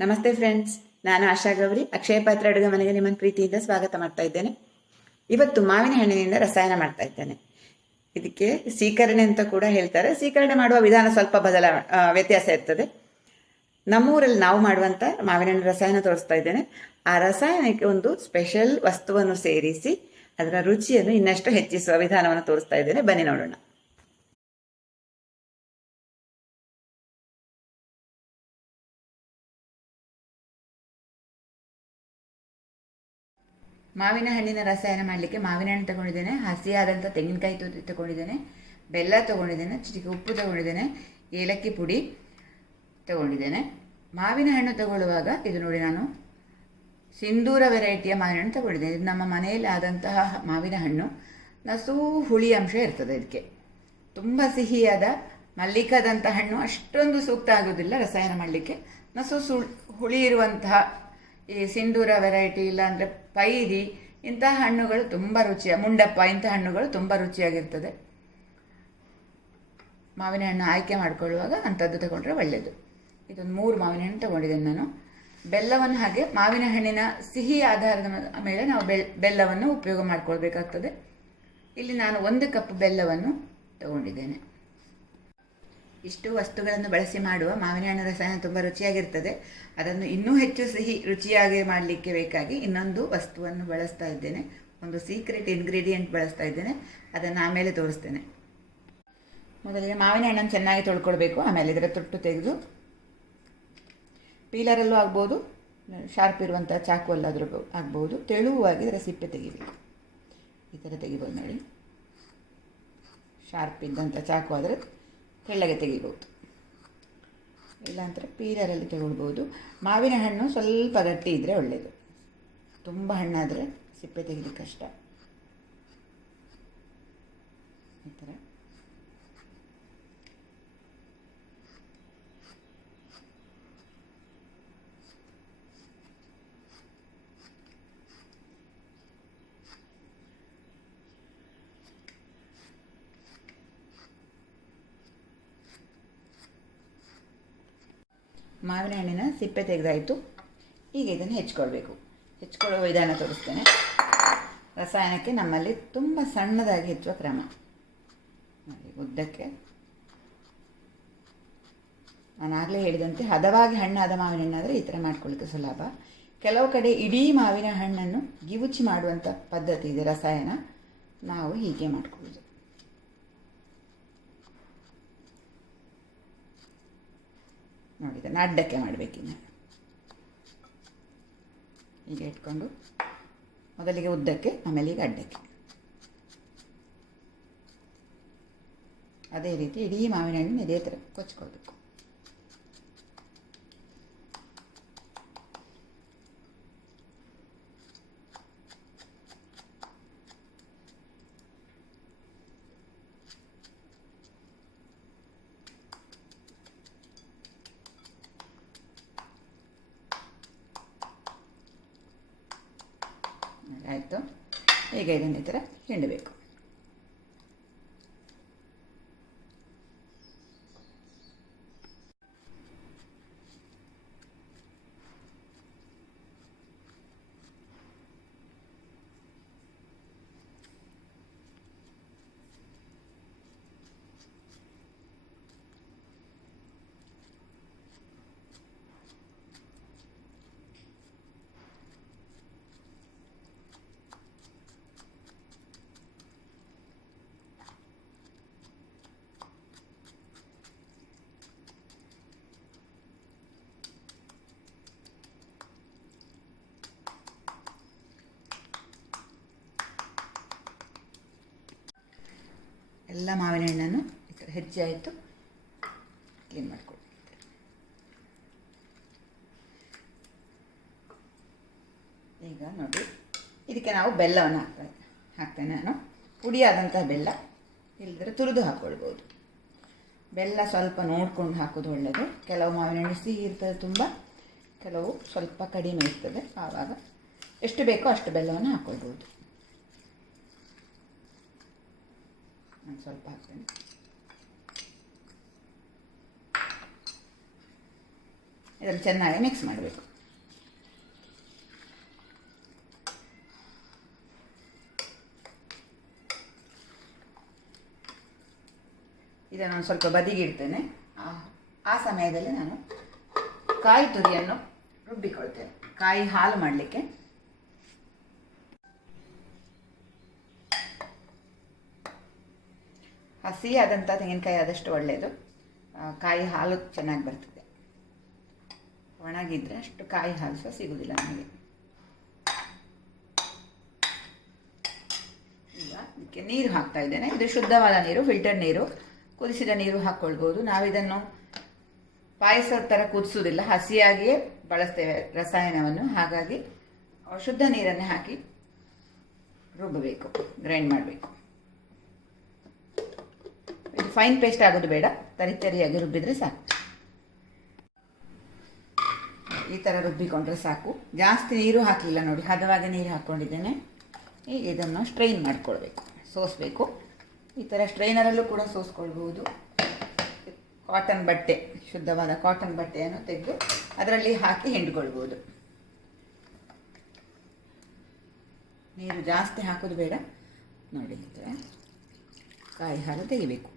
ನಮಸ್ತೆ ಫ್ರೆಂಡ್ಸ್, ನಾನು ಆಶಾ ಗೌರಿ. ಅಕ್ಷಯ ಪಾತ್ರೆ ಅಡುಗೆ ಮನೆಗೆ ನಿಮ್ಮನ್ನು ಪ್ರೀತಿಯಿಂದ ಸ್ವಾಗತ ಮಾಡ್ತಾ ಇದ್ದೇನೆ. ಇವತ್ತು ಮಾವಿನ ಹಣ್ಣಿನಿಂದ ರಸಾಯನ ಮಾಡ್ತಾ ಇದ್ದೇನೆ. ಇದಕ್ಕೆ ಸೀಕರಣೆ ಅಂತ ಕೂಡ ಹೇಳ್ತಾರೆ. ಸೀಕರಣೆ ಮಾಡುವ ವಿಧಾನ ಸ್ವಲ್ಪ ವ್ಯತ್ಯಾಸ ಇರ್ತದೆ. ನಮ್ಮೂರಲ್ಲಿ ನಾವು ಮಾಡುವಂಥ ಮಾವಿನ ಹಣ್ಣು ರಸಾಯನ ತೋರಿಸ್ತಾ ಇದ್ದೇನೆ. ಆ ರಸಾಯನಕ್ಕೆ ಒಂದು ಸ್ಪೆಷಲ್ ವಸ್ತುವನ್ನು ಸೇರಿಸಿ ಅದರ ರುಚಿಯನ್ನು ಇನ್ನಷ್ಟು ಹೆಚ್ಚಿಸುವ ವಿಧಾನವನ್ನು ತೋರಿಸ್ತಾ ಇದ್ದೇನೆ. ಬನ್ನಿ ನೋಡೋಣ. ಮಾವಿನ ಹಣ್ಣಿನ ರಸಾಯನ ಮಾಡಲಿಕ್ಕೆ ಮಾವಿನ ಹಣ್ಣು ತಗೊಂಡಿದ್ದೇನೆ, ಹಸಿಯಾದಂಥ ತೆಂಗಿನಕಾಯಿ ತಗೊಂಡಿದ್ದೇನೆ, ಬೆಲ್ಲ ತಗೊಂಡಿದ್ದೇನೆ, ಚಿಟಿಕೆ ಉಪ್ಪು ತಗೊಂಡಿದ್ದೇನೆ, ಏಲಕ್ಕಿ ಪುಡಿ ತಗೊಂಡಿದ್ದೇನೆ. ಮಾವಿನ ಹಣ್ಣು ತಗೊಳ್ಳುವಾಗ ಇದು ನೋಡಿ, ನಾನು ಸಿಂಧೂರ ವೆರೈಟಿಯ ಮಾವಿನ ಹಣ್ಣು ತಗೊಂಡಿದ್ದೇನೆ. ಇದು ನಮ್ಮ ಮನೆಯಲ್ಲಿ ಆದಂತಹ ಮಾವಿನ ಹಣ್ಣು. ನಸು ಹುಳಿ ಅಂಶ ಇರ್ತದೆ ಇದಕ್ಕೆ. ತುಂಬ ಸಿಹಿಯಾದ ಮಲ್ಲಿಕಾದಂಥ ಹಣ್ಣು ಅಷ್ಟೊಂದು ಸೂಕ್ತ ಆಗೋದಿಲ್ಲ ರಸಾಯನ ಮಾಡಲಿಕ್ಕೆ. ನಸು ಹುಳಿ ಇರುವಂತಹ ಈ ಸಿಂಧೂರ ವೆರೈಟಿ, ಇಲ್ಲಾಂದರೆ ಪೈರಿ, ಇಂತಹ ಹಣ್ಣುಗಳು ತುಂಬ ಮುಂಡಪ್ಪ ಇಂಥ ಹಣ್ಣುಗಳು ತುಂಬ ರುಚಿಯಾಗಿರ್ತದೆ. ಮಾವಿನ ಹಣ್ಣು ಆಯ್ಕೆ ಮಾಡಿಕೊಳ್ಳುವಾಗ ಅಂಥದ್ದು ತಗೊಂಡ್ರೆ ಒಳ್ಳೆಯದು. ಇದೊಂದು 3 ಮಾವಿನ ಹಣ್ಣು ತಗೊಂಡಿದ್ದೇನೆ ನಾನು. ಬೆಲ್ಲವನ್ನು ಹಾಗೆ ಮಾವಿನ ಹಣ್ಣಿನ ಸಿಹಿ ಆಧಾರದ ಮೇಲೆ ನಾವು ಬೆಲ್ಲವನ್ನು ಉಪಯೋಗ ಮಾಡಿಕೊಳ್ಬೇಕಾಗ್ತದೆ. ಇಲ್ಲಿ ನಾನು 1 ಕಪ್ ಬೆಲ್ಲವನ್ನು ತಗೊಂಡಿದ್ದೇನೆ. ಇಷ್ಟು ವಸ್ತುಗಳನ್ನು ಬಳಸಿ ಮಾಡುವ ಮಾವಿನ ಹಣ್ಣು ರಸಾಯನ ತುಂಬ ರುಚಿಯಾಗಿರ್ತದೆ. ಅದನ್ನು ಇನ್ನೂ ಹೆಚ್ಚು ಸಿಹಿ ರುಚಿಯಾಗಿ ಮಾಡಲಿಕ್ಕೆ ಬೇಕಾಗಿ ಇನ್ನೊಂದು ವಸ್ತುವನ್ನು ಬಳಸ್ತಾ ಇದ್ದೇನೆ. ಒಂದು ಸೀಕ್ರೆಟ್ ಇಂಗ್ರೀಡಿಯೆಂಟ್ ಬಳಸ್ತಾ ಇದ್ದೇನೆ. ಅದನ್ನು ಆಮೇಲೆ ತೋರಿಸ್ತೇನೆ. ಮೊದಲಿಗೆ ಮಾವಿನ ಹಣ್ಣನ್ನು ಚೆನ್ನಾಗಿ ತೊಳ್ಕೊಳ್ಬೇಕು. ಆಮೇಲೆ ಇದರ ತೊಟ್ಟು ತೆಗೆದು ಪೀಲರಲ್ಲೂ ಆಗ್ಬೋದು, ಶಾರ್ಪ್ ಇರುವಂಥ ಚಾಕು ಅಲ್ಲಾದರೂ ಆಗ್ಬೋದು, ತೆಳುವಾಗಿ ಇದರ ಸಿಪ್ಪೆ ತೆಗಿಬೇಕು. ಈ ಥರ ತೆಗಿಬೋದು ನೋಡಿ. ಶಾರ್ಪ್ ಇದ್ದಂಥ ಚಾಕು ಆದರೆ ತೆಳ್ಳಗೆ ತೆಗಿಬೋದು, ಇಲ್ಲಾಂದರೆ ಪೀಲರಲ್ಲಿ ತಗೊಳ್ಬೋದು. ಮಾವಿನ ಹಣ್ಣು ಸ್ವಲ್ಪ ಗಟ್ಟಿ ಇದ್ದರೆ ಒಳ್ಳೆಯದು. ತುಂಬ ಹಣ್ಣಾದರೆ ಸಿಪ್ಪೆ ತೆಗಿಲಿಕ್ಕೆ ಕಷ್ಟ. ಈ ಥರ ಮಾವಿನ ಹಣ್ಣಿನ ಸಿಪ್ಪೆ ತೆಗೆದಾಯಿತು. ಈಗ ಇದನ್ನು ಹೆಚ್ಕೊಳ್ಬೇಕು. ಹೆಚ್ಕೊಳ್ಳುವ ವಿಧಾನ ತೋರಿಸ್ತೇನೆ. ರಸಾಯನಕ್ಕೆ ನಮ್ಮಲ್ಲಿ ತುಂಬ ಸಣ್ಣದಾಗಿ ಹೆಚ್ಚುವ ಕ್ರಮ. ಉದ್ದಕ್ಕೆ ನಾನು ಆಗಲೇ ಹೇಳಿದಂತೆ ಹದವಾಗಿ ಹಣ್ಣಾದ ಮಾವಿನ ಹಣ್ಣಾದರೆ ಈ ಥರ ಮಾಡ್ಕೊಳ್ಳಿಕ್ಕೆ ಸುಲಭ. ಕೆಲವು ಕಡೆ ಇಡೀ ಮಾವಿನ ಹಣ್ಣನ್ನು ಗಿವುಚಿ ಮಾಡುವಂಥ ಪದ್ಧತಿ ಇದೆ ರಸಾಯನ. ನಾವು ಹೀಗೆ ಮಾಡ್ಕೊಳ್ಳೋದು. ನೋಡಿ, ಇದನ್ನು ಅಡ್ಡಕ್ಕೆ ಮಾಡಬೇಕಿನ್ನು. ಹೀಗೆ ಇಟ್ಕೊಂಡು ಮೊದಲಿಗೆ ಉದ್ದಕ್ಕೆ, ಆಮೇಲೆ ಈಗ ಅಡ್ಡಕ್ಕೆ. ಅದೇ ರೀತಿ ಇಡೀ ಮಾವಿನ ಹಣ್ಣು ಇದೇ ಥರ ಕೊಚ್ಕೊಳ್ಬೇಕು. ಆಯಿತು. ಈಗ ಇದನ್ನು ಈ ಥರ ಹಿಂಡಬೇಕು. ಎಲ್ಲ ಮಾವಿನ ಹಣ್ಣನ್ನು ಈ ಥರ ಹೆಚ್ಚಾಯಿತು, ಕ್ಲೀನ್ ಮಾಡಿಕೊಡಿ. ಈಗ ನೋಡಿ, ಇದಕ್ಕೆ ನಾವು ಬೆಲ್ಲವನ್ನು ಹಾಕ್ತೇನೆ ನಾನು. ಪುಡಿಯಾದಂಥ ಬೆಲ್ಲ, ಇಲ್ಲದ್ರೆ ತುರಿದು ಹಾಕ್ಕೊಳ್ಬೋದು. ಬೆಲ್ಲ ಸ್ವಲ್ಪ ನೋಡ್ಕೊಂಡು ಹಾಕೋದು ಒಳ್ಳೆಯದು. ಕೆಲವು ಮಾವಿನ ಹಣ್ಣು ಸಿಹಿ ಇರ್ತದೆ ತುಂಬ, ಕೆಲವು ಸ್ವಲ್ಪ ಕಡಿಮೆ ಇರ್ತದೆ. ಆವಾಗ ಎಷ್ಟು ಬೇಕೋ ಅಷ್ಟು ಬೆಲ್ಲವನ್ನು ಹಾಕ್ಕೊಳ್ಬೋದು. ನಾನು ಸ್ವಲ್ಪ ಹಾಕ್ತೇನೆ. ಇದನ್ನು ಚೆನ್ನಾಗಿ ಮಿಕ್ಸ್ ಮಾಡಬೇಕು. ಇದನ್ನು ಸ್ವಲ್ಪ ಬದಿಗಿಡ್ತೇನೆ. ಆ ಸಮಯದಲ್ಲಿ ನಾನು ಕಾಯಿ ತುರಿಯನ್ನು ರುಬ್ಬಿಕೊಳ್ತೇನೆ, ಕಾಯಿ ಹಾಲು ಮಾಡಲಿಕ್ಕೆ. ಹಸಿಯಾದಂಥ ತೆಂಗಿನಕಾಯಿ ಆದಷ್ಟು ಒಳ್ಳೆಯದು, ಕಾಯಿ ಹಾಲು ಚೆನ್ನಾಗಿ ಬರ್ತದೆ. ಒಣಗಿದ್ರೆ ಅಷ್ಟು ಕಾಯಿ ಹಾಲು ಸಹ ಸಿಗುವುದಿಲ್ಲ ನಮಗೆ. ಈಗ ಇದಕ್ಕೆ ನೀರು ಹಾಕ್ತಾ ಇದ್ದೇನೆ. ಇದು ಶುದ್ಧವಾದ ನೀರು, ಫಿಲ್ಟರ್ ನೀರು, ಕುದಿಸಿದ ನೀರು ಹಾಕ್ಕೊಳ್ಬೋದು. ನಾವಿದನ್ನು ಪಾಯಸದ ಥರ ಕುದಿಸೋದಿಲ್ಲ, ಹಸಿಯಾಗಿಯೇ ಬಳಸ್ತೇವೆ ರಸಾಯನವನ್ನು. ಹಾಗಾಗಿ ಶುದ್ಧ ನೀರನ್ನೇ ಹಾಕಿ ರುಬ್ಬಬೇಕು, ಗ್ರೈಂಡ್ ಮಾಡಬೇಕು. ಇದು ಫೈನ್ ಪೇಸ್ಟ್ ಆಗೋದು ಬೇಡ, ತರಿತರಿಯಾಗಿ ರುಬ್ಬಿದರೆ ಸಾಕು. ಈ ಥರ ರುಬ್ಬಿಕೊಂಡ್ರೆ ಸಾಕು. ಜಾಸ್ತಿ ನೀರು ಹಾಕಲಿಲ್ಲ ನೋಡಿ, ಹದವಾಗಿ ನೀರು ಹಾಕ್ಕೊಂಡಿದ್ದೇನೆ. ಈಗ ಇದನ್ನು ಸ್ಟ್ರೈನ್ ಮಾಡ್ಕೊಳ್ಬೇಕು, ಸೋಸಬೇಕು. ಈ ಥರ ಸ್ಟ್ರೈನರಲ್ಲೂ ಕೂಡ ಸೋಸ್ಕೊಳ್ಬೋದು. ಕಾಟನ್ ಬಟ್ಟೆ, ಶುದ್ಧವಾದ ಕಾಟನ್ ಬಟ್ಟೆಯನ್ನು ತೆಗೆದು ಅದರಲ್ಲಿ ಹಾಕಿ ಹಿಂಡ್ಕೊಳ್ಬೋದು. ನೀರು ಜಾಸ್ತಿ ಹಾಕೋದು ಬೇಡ ನೋಡಿ. ಈ ಥರ ಕಾಯಿ ಹಾಲು ತೆಗಿಬೇಕು.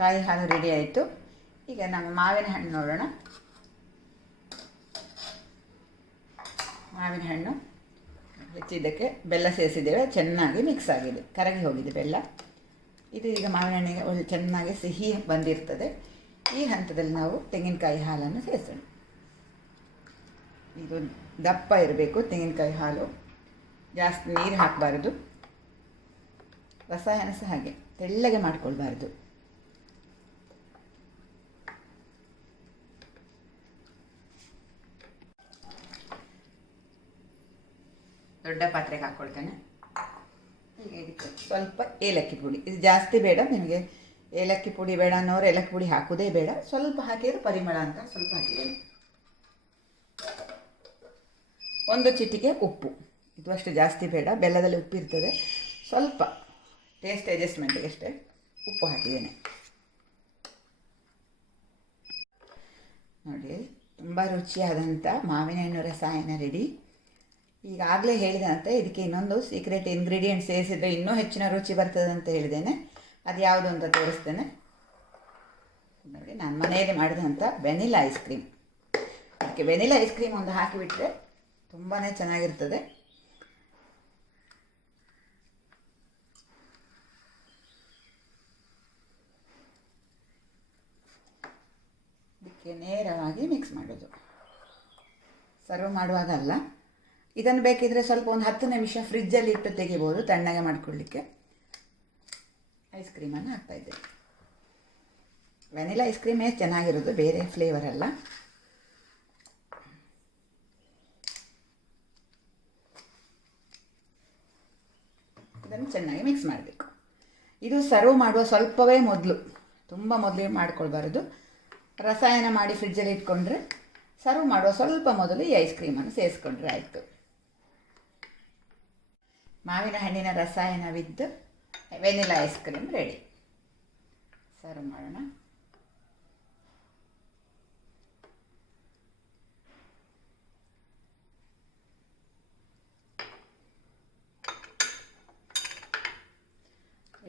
ಕಾಯಿ ಹಾಲು ರೆಡಿ ಆಯಿತು. ಈಗ ನಮ್ಮ ಮಾವಿನ ಹಣ್ಣು ನೋಡೋಣ. ಮಾವಿನ ಹಣ್ಣು ಹೆಚ್ಚಿದ್ದಕ್ಕೆ ಬೆಲ್ಲ ಸೇರಿಸಿದ್ದೇವೆ, ಚೆನ್ನಾಗಿ ಮಿಕ್ಸ್ ಆಗಿದೆ, ಕರಗಿ ಹೋಗಿದೆ ಬೆಲ್ಲ. ಇದು ಈಗ ಮಾವಿನ ಹಣ್ಣಿಗೆ ಒಳ್ಳೆ ಚೆನ್ನಾಗಿ ಸಿಹಿ ಬಂದಿರ್ತದೆ. ಈ ಹಂತದಲ್ಲಿ ನಾವು ತೆಂಗಿನಕಾಯಿ ಹಾಲನ್ನು ಸೇರಿಸೋಣ. ಇದು ದಪ್ಪ ಇರಬೇಕು ತೆಂಗಿನಕಾಯಿ ಹಾಲು, ಜಾಸ್ತಿ ನೀರು ಹಾಕಬಾರ್ದು. ರಸಾಯನ ಸಹ ಹಾಗೆ ತೆಳ್ಳಗೆ ಮಾಡಿಕೊಳ್ಬಾರ್ದು. ದೊಡ್ಡ ಪಾತ್ರೆಗೆ ಹಾಕ್ಕೊಳ್ತೇನೆ. ಈಗ ಇದಕ್ಕೆ ಸ್ವಲ್ಪ ಏಲಕ್ಕಿ ಪುಡಿ, ಇದು ಜಾಸ್ತಿ ಬೇಡ. ನಿಮಗೆ ಏಲಕ್ಕಿ ಪುಡಿ ಬೇಡ ಅನ್ನೋರು ಏಲಕ್ಕಿ ಪುಡಿ ಹಾಕೋದೇ ಬೇಡ, ಸ್ವಲ್ಪ ಹಾಕಿದ್ರೆ ಪರಿಮಳ ಅಂತ ಸ್ವಲ್ಪ ಹಾಕಿದ್ದೇನೆ. ಒಂದು ಚಿಟಿಕೆ ಉಪ್ಪು, ಇದು ಅಷ್ಟು ಜಾಸ್ತಿ ಬೇಡ, ಬೆಲ್ಲದಲ್ಲಿ ಉಪ್ಪು ಇರ್ತದೆ. ಸ್ವಲ್ಪ ಟೇಸ್ಟ್ ಅಡ್ಜಸ್ಟ್ಮೆಂಟಿಗೆ ಅಷ್ಟೇ ಉಪ್ಪು ಹಾಕಿದ್ದೇನೆ ನೋಡಿ. ತುಂಬ ರುಚಿಯಾದಂಥ ಮಾವಿನ ಹಣ್ಣು ರಸಾಯನ ರೆಡಿ. ಈಗಾಗಲೇ ಹೇಳಿದಂತೆ ಇದಕ್ಕೆ ಇನ್ನೊಂದು ಸೀಕ್ರೆಟ್ ಇಂಗ್ರೀಡಿಯೆಂಟ್ ಸೇರಿಸಿದರೆ ಇನ್ನೂ ಹೆಚ್ಚಿನ ರುಚಿ ಬರ್ತದೆ ಅಂತ ಹೇಳಿದ್ದೇನೆ. ಅದು ಯಾವುದು ಅಂತ ತೋರಿಸ್ತೇನೆ ನೋಡಿ. ನಾನು ಮನೆಯಲ್ಲಿ ಮಾಡಿದಂಥ ವೆನಿಲಾ ಐಸ್ ಕ್ರೀಮ್. ಅದಕ್ಕೆ ವೆನಿಲಾ ಐಸ್ ಕ್ರೀಮ್ ಒಂದು ಹಾಕಿಬಿಟ್ರೆ ತುಂಬಾ ಚೆನ್ನಾಗಿರ್ತದೆ. ಇದಕ್ಕೆ ನೇರವಾಗಿ ಮಿಕ್ಸ್ ಮಾಡೋದು, ಸರ್ವ್ ಮಾಡುವಾಗ ಅಲ್ಲ. ಇದನ್ನು ಬೇಕಿದ್ರೆ ಸ್ವಲ್ಪ ಒಂದು 10 ನಿಮಿಷ ಫ್ರಿಜ್ಜಲ್ಲಿ ಇಟ್ಟು ತೆಗಿಬೋದು, ತಣ್ಣಗೆ ಮಾಡಿಕೊಳ್ಳಿಕ್ಕೆ. ಐಸ್ ಕ್ರೀಮನ್ನು ಹಾಕ್ತಾಯಿದ್ದೇನೆ. ವೆನಿಲಾ ಐಸ್ ಕ್ರೀಮೇ ಚೆನ್ನಾಗಿರೋದು, ಬೇರೆ ಫ್ಲೇವರ್ ಅಲ್ಲ. ಇದನ್ನು ಚೆನ್ನಾಗಿ ಮಿಕ್ಸ್ ಮಾಡಬೇಕು. ಇದು ಸರ್ವ್ ಮಾಡುವ ಸ್ವಲ್ಪವೇ ಮೊದಲು, ತುಂಬ ಮೊದಲೇ ಮಾಡ್ಕೊಳ್ಬಾರ್ದು. ರಸಾಯನ ಮಾಡಿ ಫ್ರಿಜ್ಜಲ್ಲಿ ಇಟ್ಕೊಂಡ್ರೆ ಸರ್ವ್ ಮಾಡುವ ಸ್ವಲ್ಪ ಮೊದಲು ಈ ಐಸ್ ಕ್ರೀಮನ್ನು ಸೇರಿಸ್ಕೊಂಡ್ರೆ ಆಯಿತು. ಮಾವಿನ ಹಣ್ಣಿನ ರಸಾಯನ with vanilla ice cream ready. Serve ಮಾಡೋಣ.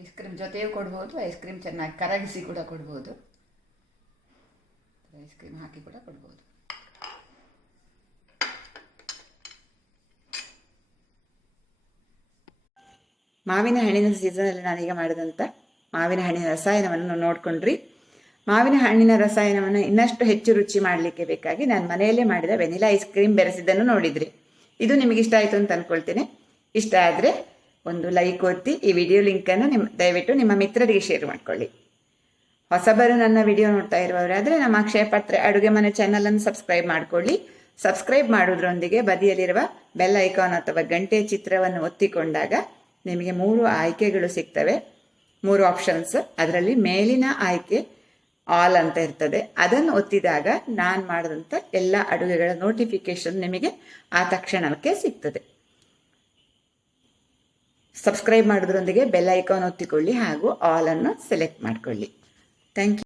ಐಸ್ ಕ್ರೀಮ್ ಜೊತೆಯೂ ಕೊಡ್ಬೋದು, ಐಸ್ ಕ್ರೀಮ್ ಚೆನ್ನಾಗಿ ಕರಗಿಸಿ ಕೂಡ ಕೊಡ್ಬೋದು, ಐಸ್ ಕ್ರೀಮ್ ಹಾಕಿ ಕೂಡ ಕೊಡ್ಬೋದು. ಮಾವಿನ ಹಣ್ಣಿನ ಸೀಸನಲ್ಲಿ ನಾನೀಗ ಮಾಡಿದಂಥ ಮಾವಿನ ಹಣ್ಣಿನ ರಸಾಯನವನ್ನು ನೋಡ್ಕೊಂಡ್ರಿ. ಮಾವಿನ ಹಣ್ಣಿನ ರಸಾಯನವನ್ನು ಇನ್ನಷ್ಟು ಹೆಚ್ಚು ರುಚಿ ಮಾಡಲಿಕ್ಕೆ ಬೇಕಾಗಿ ನಾನು ಮನೆಯಲ್ಲೇ ಮಾಡಿದ ವೆನಿಲಾ ಐಸ್ ಕ್ರೀಮ್ ಬೆರೆಸಿದ್ದನ್ನು ನೋಡಿದ್ರಿ. ಇದು ನಿಮಗೆ ಇಷ್ಟ ಆಯಿತು ಅಂತ ಅಂದ್ಕೊಳ್ತೇನೆ. ಇಷ್ಟ ಆದರೆ ಒಂದು ಲೈಕ್ ಒತ್ತಿ, ಈ ವಿಡಿಯೋ ಲಿಂಕನ್ನು ದಯವಿಟ್ಟು ನಿಮ್ಮ ಮಿತ್ರರಿಗೆ ಶೇರ್ ಮಾಡಿಕೊಳ್ಳಿ. ಹೊಸಬರು ನನ್ನ ವಿಡಿಯೋ ನೋಡ್ತಾ ಇರುವವರಾದರೆ ನಮ್ಮ ಅಕ್ಷಯ ಪಾತ್ರೆ ಅಡುಗೆ ಮನೆ ಚಾನಲನ್ನು ಸಬ್ಸ್ಕ್ರೈಬ್ ಮಾಡಿಕೊಳ್ಳಿ. ಸಬ್ಸ್ಕ್ರೈಬ್ ಮಾಡೋದ್ರೊಂದಿಗೆ ಬದಿಯಲ್ಲಿರುವ ಬೆಲ್ ಐಕಾನ್ ಅಥವಾ ಗಂಟೆ ಚಿತ್ರವನ್ನು ಒತ್ತಿಕೊಂಡಾಗ ನಿಮಗೆ 3 ಆಯ್ಕೆಗಳು ಸಿಗ್ತವೆ, 3 ಆಪ್ಷನ್ಸ್. ಅದರಲ್ಲಿ ಮೇಲಿನ ಆಯ್ಕೆ ಆಲ್ ಅಂತ ಇರ್ತದೆ. ಅದನ್ನು ಒತ್ತಿದಾಗ ನಾನು ಮಾಡಿದಂಥ ಎಲ್ಲ ಅಡುಗೆಗಳ ನೋಟಿಫಿಕೇಶನ್ ನಿಮಗೆ ಆ ತಕ್ಷಣಕ್ಕೆ ಸಿಗ್ತದೆ. ಸಬ್ಸ್ಕ್ರೈಬ್ ಮಾಡೋದ್ರೊಂದಿಗೆ ಬೆಲ್ ಐಕಾನ್ ಒತ್ತಿಕೊಳ್ಳಿ ಹಾಗೂ ಆಲನ್ನು ಸೆಲೆಕ್ಟ್ ಮಾಡಿಕೊಳ್ಳಿ. Thank you.